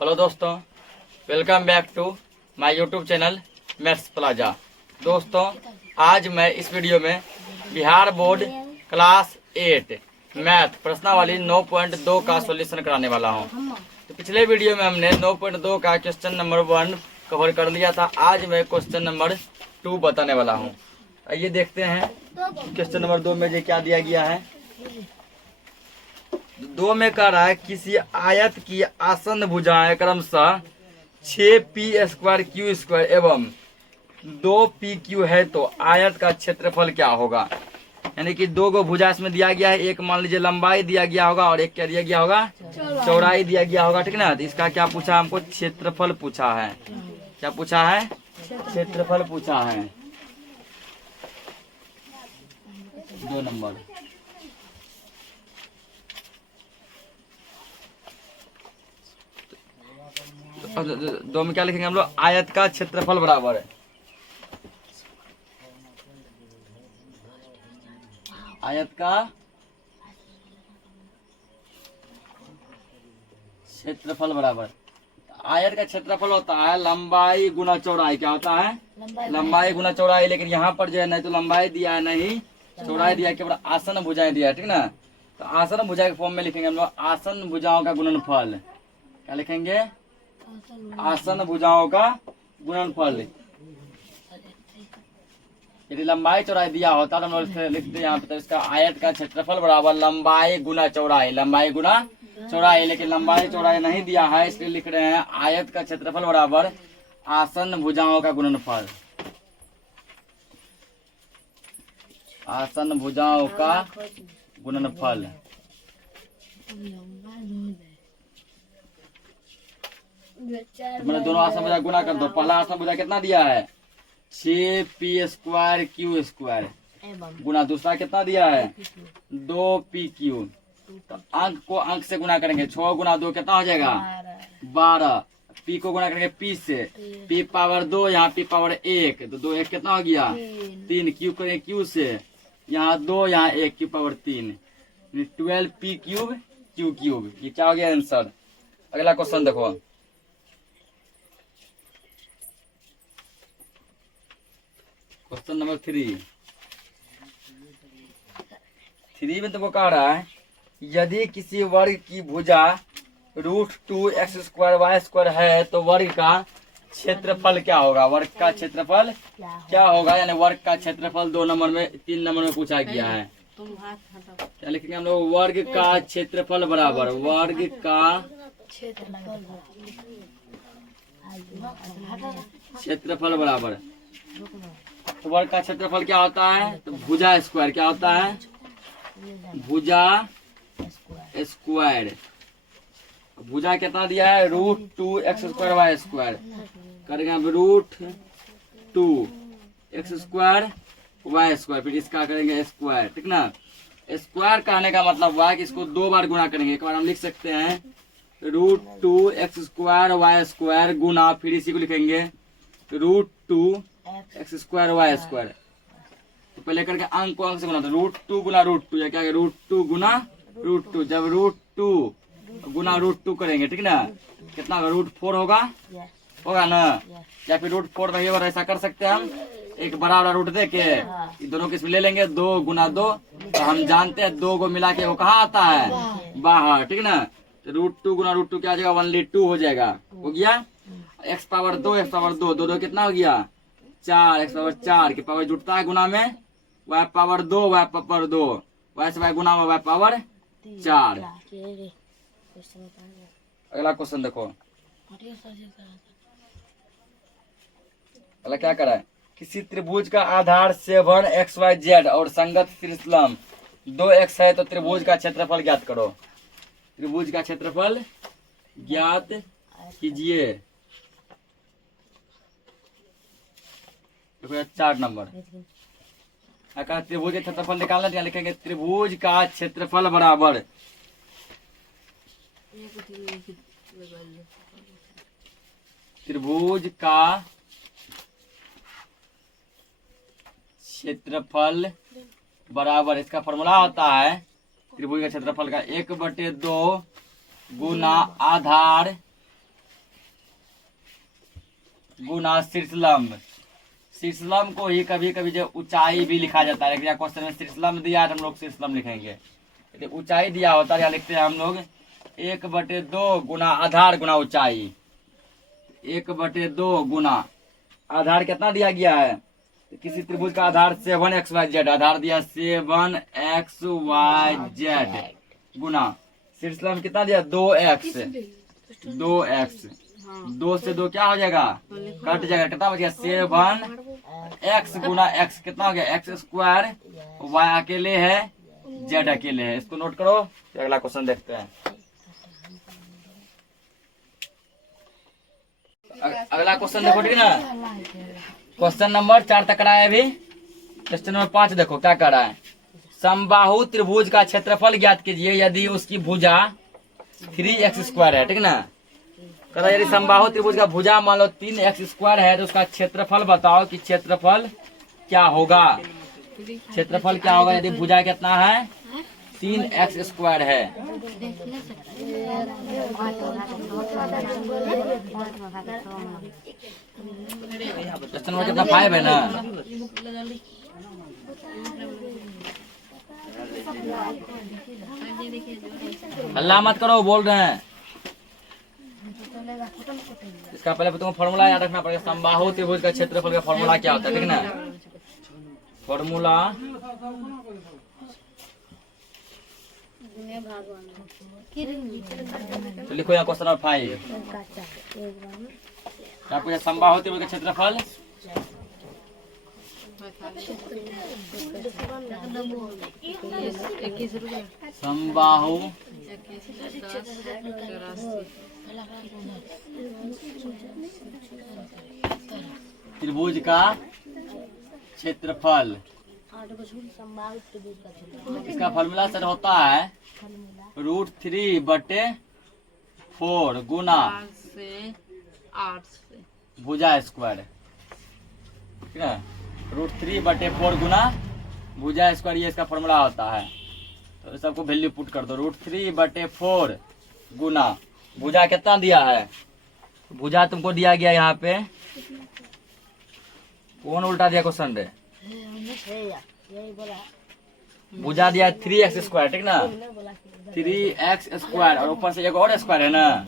Hello दोस्तों, welcome back to my YouTube channel Maths Plaza. दोस्तों, आज मैं इस वीडियो में बिहार बोर्ड क्लास 8 मैथ प्रश्नावली 9.2 का सॉल्यूशन कराने वाला हूं। तो पिछले वीडियो में हमने 9.2 का क्वेश्चन नंबर 1 कवर कर लिया था। आज मैं क्वेश्चन नंबर 2 बताने वाला हूं। आइए देखते हैं क्वेश्चन नंबर 2 में जो क्या दिया गया है। 2 में कह रहा है किसी आयत की आसन्न भुजाएं क्रमशः 6p² एवं 2pq है तो आयत का क्षेत्रफल क्या होगा। यानी कि दो गो भुजा इसमें दिया गया है। एक मान लीजिए लंबाई दिया गया होगा और एक क्या दिया गया होगा, चौड़ाई दिया गया होगा। ठीक ना। तो इसका क्या पूछा, हमको क्षेत्रफल पूछा है। क्या पूछा है? क्षेत्रफल पूछा है। 2 नंबर। दो में क्या लिखेंगे हम लोग? आयत का क्षेत्रफल बराबर है आयत का क्षेत्रफल बराबर। आयत का क्षेत्रफल होता है लंबाई गुना चौड़ाई। क्या होता है? लंबाई गुना चौड़ाई। लेकिन यहाँ पर जो है नहीं तो लंबाई दिया है नहीं चौड़ाई दिया है, केवल आसन भुजाएं दिया है। ठीक ना। तो आसन भुजा के फॉर्म में लिखेंगे हम लोग आसन भुजाओं का गुणनफल। क्या लिखेंगे? आसन भुजाओं का गुणनफल। यदि लंबाई चौड़ाई दिया होता तो हम लोग लिखते यहाँ पे, तो इसका आयत का क्षेत्रफल बराबर लंबाई गुना चौड़ाई, लंबाई गुना चौड़ाई। लेकिन लंबाई चौड़ाई नहीं दिया है, इसलिए लिख रहे हैं आयत का क्षेत्रफल बराबर आसन भुजाओं का गुणनफल। आसन भुजाओं का गुणनफल। मैंने दोनों आसन भुजा गुना कर दो। पहला आसन भुजा कितना दिया है? 6p²q² गुना दूसरा कितना दिया है? 2pq। तो अंक को अंक से गुना करेंगे। 6 गुना 2 कितना हो जाएगा? 12। p को गुना करेंगे p से, p⁻2 यहाँ p⁻1 तो 2 1 कितना हो गया? 3। q करेंगे q से, यहाँ 2 यहाँ 1 q⁻3 12p³ q³। ये क्या हो गया आंसर। अगला क्वेश्चन देखो। क्वेश्चन नंबर 3 में तुमको कह रहा है यदि किसी वर्ग की भुजा √2x² है तो वर्ग का क्षेत्रफल क्या होगा। वर्ग का क्षेत्रफल क्या होगा, यानी वर्ग का क्षेत्रफल 2 नंबर में 3 नंबर में पूछा गया है। क्या लिखेंगे हम लोग? वर्ग का क्षेत्रफल बराबर वर्ग का क्षेत्रफल बराबर। तो वर्ग का क्षेत्रफल क्या होता है? तो भुजा स्क्वायर। क्या होता है? भुजा स्क्वायर। भुजा कितना दिया है? √2x²y² करेंगे अब √2x²y²। फिर इसका करेंगे स्क्वायर। ठीक ना। स्क्वायर कहने का मतलब हुआ कि इसको 2 बार गुना करेंगे। एक बार हम लिख सकते हैं √2x²y² गुना, फिर इसी को लिखेंगे √2x²y²। तो पहले करके अंक को अंक से गुना, तो √2 गुना √2 या क्या √2 गुना √2। जब √2 गुना √2 करेंगे, ठीक ना, कितना होगा? √4 होगा ना। या फिर √4 नहीं होगा, ऐसा कर सकते हैं हम एक बड़ा वाला रूट दे के दोनों किस में ले लेंगे 2 गुना 2। तो हम जानते हैं 2 को मिला के वो कहाँ आता है? बाहर। ठीक ना। तो √2 गुना √2 क्या हो जाएगा? 1/2 हो जाएगा। हो गया। x⁻2 2 कितना हो गया? 4। x⁻4 की पावर जुटता है गुना में, y⁻2 y⁻2 y से y गुना में y⁻4। अगला क्वेश्चन देखो। अगला क्या करा है? किसी त्रिभुज का आधार 7xyz और संगत शीर्षलंब 2x है तो त्रिभुज का क्षेत्रफल ज्ञात करो। त्रिभुज का क्षेत्रफल ज्ञात कीजिए। देखो 4 नंबर। अगर त्रिभुज का क्षेत्रफल निकालना तो लिखेंगे त्रिभुज का क्षेत्रफल बराबर त्रिभुज का क्षेत्रफल बराबर, इसका फॉर्मूला होता है त्रिभुज का क्षेत्रफल का 1/2 गुना आधार गुना शीर्षलंब। शीर्षलंब को ही कभी कभी जो ऊंचाई भी लिखा जाता है, लेकिन क्वेश्चन में शीर्षलंब दिया है, हम लोग शीर्षलंब लिखेंगे। यदि ऊंचाई दिया होता है, लिखते हैं हम लोग 1/2 गुना आधार गुना ऊंचाई। 1/2 गुना आधार कितना दिया गया है, तो किसी त्रिभुज का आधार 7xyz, आधार दिया 7xyz गुना शीर्षलंब कितना दिया 2x। 2x 2 से 2 क्या हो जाएगा, कट जाएगा, कितना बच गया 7x गुना x कितना हो गया x²। y अकेले है, z अकेले है, इसको नोट करो। अगला क्वेश्चन देखते हैं। अगला क्वेश्चन देखो, ठीक है ना। क्वेश्चन नंबर 4 तक रहा है अभी। क्वेश्चन नंबर 5 देखो क्या कर रहा है। समबाहु त्रिभुज का क्षेत्रफल ज्ञात कीजिए यदि उसकी भुजा 3x² है, ठीक है ना। कहता है यदि समबाहु त्रिभुज का भुजा मान लो 3x² है, तो उसका क्षेत्रफल बताओ कि क्षेत्रफल क्या होगा। क्षेत्रफल क्या होगा यदि भुजा कितना है 3x² है। क्वेश्चन नंबर कितना 5 है ना। हल्ला मत करो, बोल रहे हैं। इसका पहले तुमको फॉर्मूला याद रखना पड़ेगा। समबाहु त्रिभुज का क्षेत्रफल का फॉर्मूला क्या होता है, ठीक है ना। फॉर्मूला तो लिखो यहाँ क्वेश्चन नंबर 5। आपको समबाहु त्रिभुज का क्षेत्रफल समबाहु त्रिभुज का क्षेत्रफल, इसका फॉर्मूला सर होता है √3/4 गुना भुजा स्क्वायर, ठीक है। √3/4 गुना भुजा स्क्वायर, ये इसका फॉर्मूला होता है। तो सबको वैल्यू पुट कर दो। √3/4 गुना भुजा कितना दिया है, भुजा तुमको दिया गया यहाँ पे। कौन उल्टा दिया क्वेश्चन रे, भुजा दिया 3x², ठीक ना। 3x² और ऊपर से एक और स्क्वायर है ना,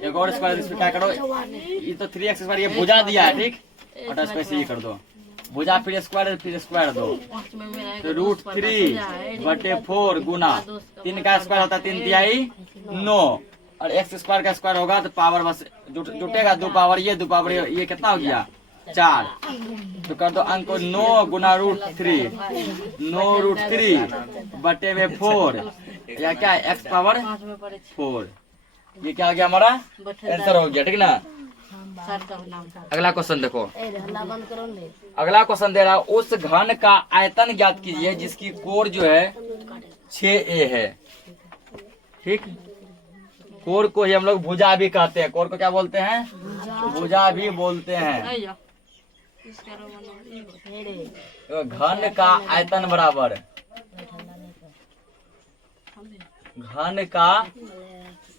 एक और स्क्वायर। इसमें क्या करो, ये तो 3x², ये भुजा दिया है, ठीक। और इस पे से ये कर दो, भुजा फिर स्क्वायर दो। तो √3/4 गुना 3 का स्क्वायर होता है 3 तिहाई 9, और x² का स्क्वायर होगा तो पावर बस जुटेगा 2 पावर ये 2 पावर ये कितना हो गया 4। तो कर दो अंक 9 गुना √3, 9√3/4 या क्या है x⁴। ये क्या हो गया हमारा आंसर हो गया, ठीक ना। अगला क्वेश्चन देखो। अगला क्वेश्चन दे रहा है उस घन का आयतन ज्ञात कीजिए जिसकी कोण जो है 6a है, ठीक। कोण को ही हम लोग भुजा भी कहते हैं। कोण को क्या बोलते हैं, भुजा भी बोलते हैं। घन का आयतन बराबर, घन का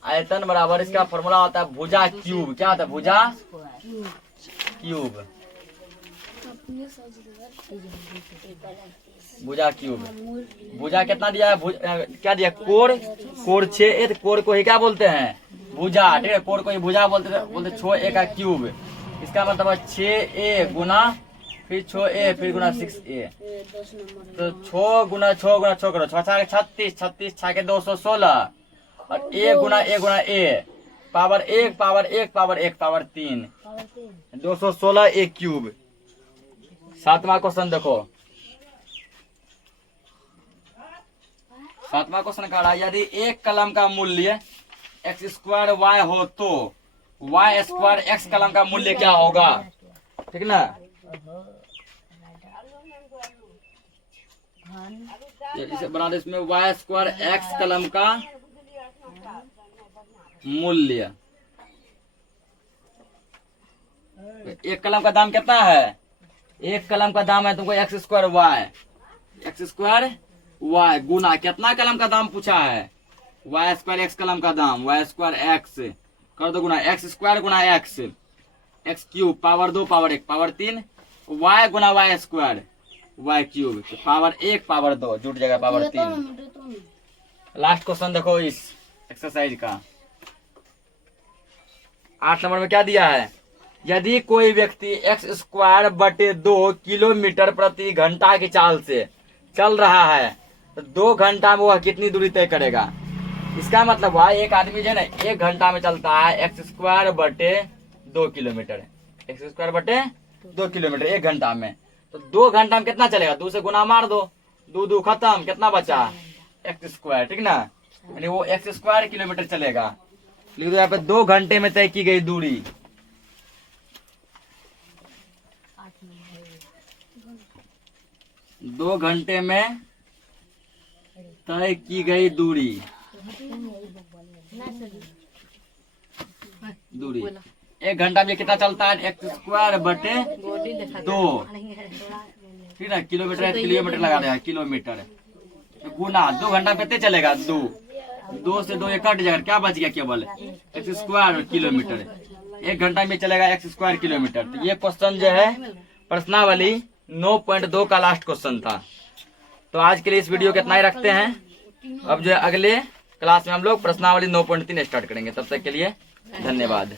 आयतन बराबर, इसका फॉर्मूला होता है भुजा क्यूब। क्या होता है, भुजा क्यूब, भुजा क्यूब। भुजा कितना दिया है, क्या दिया, कोण 6a, तो कोण को ही क्या बोलते हैं, भुजा, ठीक है। कोण को ही भुजा बोलते 6a का क्यूब। इसका मतलब है 6a गुना फिर 6a फिर गुना 6a। तो 6 गुना 6 करो, 6 6 36, 36 6 के 216, और a गुना a power 1 power 1 power 1 power 3, 216 a cube. 7वां क्वेश्चन देखो। 7वां क्वेश्चन कह रहा है यदि एक कलम का मूल्य x² y हो तो y² x कलम का मूल्य क्या होगा, ठीक ना। इसे बना दे, इसमें y² x कलम का मूल्य। एक कलम का दाम कितना है, एक कलम का दाम है तुमको x² y गुना कितना कलम का दाम पूछा है, y² x कलम का दाम, y² x कर दो गुना x² गुना x x cube power 2 power 1 power 3 y गुना y square y cube power 1 power 2 जुट जाएगा पावर 3। लास्ट क्वेश्चन देखो इस एक्सरसाइज का 8 नंबर में क्या दिया है, यदि कोई व्यक्ति एक्स स्क्वायर बटे 2 किलोमीटर प्रति घंटा की चाल से चल रहा है तो 2 घंटा में वह कितनी दूरी तय करेगा। इसका मतलब हुआ एक आदमी जो है ना 1 घंटा में चलता है एक्स स्क्वायर बटे 2 किलोमीटर, एक्स स्क्वायर बटे 2 किलोमीटर 1 घंटा में, तो 2 घंटा में कितना चलेगा, 2 से गुना मार दो, 2 2 खत्म, कितना बचा एक्स स्क्वायर, ठीक ना, यानी वो एक्स स्क्वायर किलोमीटर चलेगा। लिख दो यहाँ पे 2 घंटे में तय की गई दूरी, 2 घंटे में तय की गई दूरी 1 घंटा में कितना चलता है एक्स स्क्वायर बटे 2, ठीक है, किलोमीटर लगा देगा किलोमीटर गुना 2 घंटा में कितने चलेगा 2 से 2 कट जाएगा, क्या बच गया केवल एक्स स्क्वायर किलोमीटर, 1 घंटा में चलेगा एक्स स्क्वायर किलोमीटर। तो ये क्वेश्चन जो है प्रश्नावली 9.2 का लास्ट क्वेश्चन था। तो आज के लिए इस वीडियो को इतना ही रखते हैं। अब जो है अगले क्लास में हम लोग प्रश्नावली 9.3 स्टार्ट करेंगे। तब तक के लिए धन्यवाद।